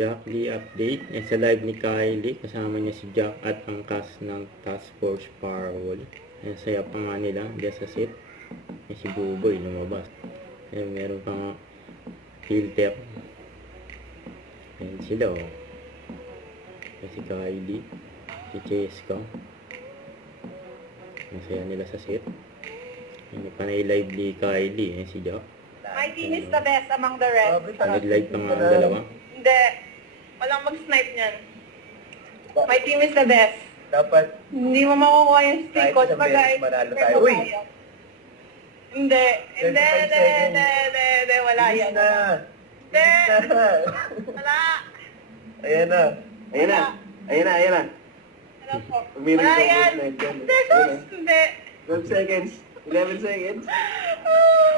Jack Lee update. Sa live ni Kylie, kasama niya si Jack at ang cast ng Task Force Parole. Saya pa nga nila dyan sa set. Si Buboy lumabas. Meron pang filter. Sila si Kylie, si Cheska. Masaya nila sa set. Panay live ni Kylie, si Jack. My team is the best among the rest. Nag-live pa nga ang dalawa. Hindi. Walang mag-snipe niyan. My team is the best. Dapat Hindi mo makukuha yung stick ko. kahit isang beses manalo tayo. Uy! Hindi. 25 seconds. Hindi. Wala Bilis yan. na. Hindi. Bilis na. Wala. Ayan na. Ayan na. Ayan na. Ayan na. Wala po. Umirin Wala ko, yan. good night yan. Hindi, sus. Hindi. 12 seconds. 11 seconds.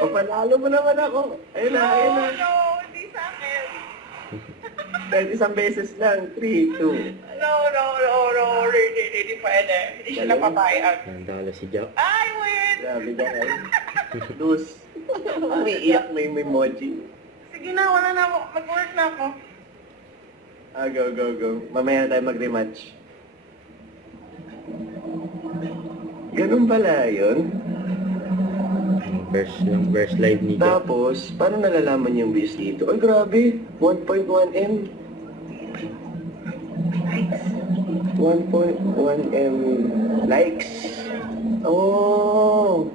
O, panalo mo naman ako. Ayun na, ayun na. No, hindi sa akin. Kahit isang beses lang. 3, 2. No. Hindi pwede. Hindi siya napapayag. Nandala si Jack. I win! Grabe ka ay. Lose. Umiiyak, may emoji. Sige na, wala na ako. Mag-work na ako. Go. Mamaya na tayo mag-rematch. Ganun pala yun. Verse live ni Jack. Tapos, paano nalalaman yung views dito? Ay, grabe. 1.1M. 1.1M likes. Oh.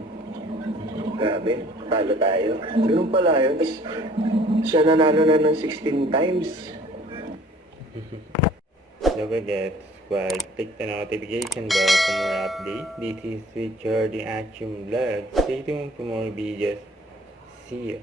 Grabe. Talo tayo. Ganun pala yun. Tapos, siya nanalo na ng 16 times. Don't forget to subscribe, click the notification bell for more updates. This is Richard the Action Vlog. Stay tuned for more videos. See you.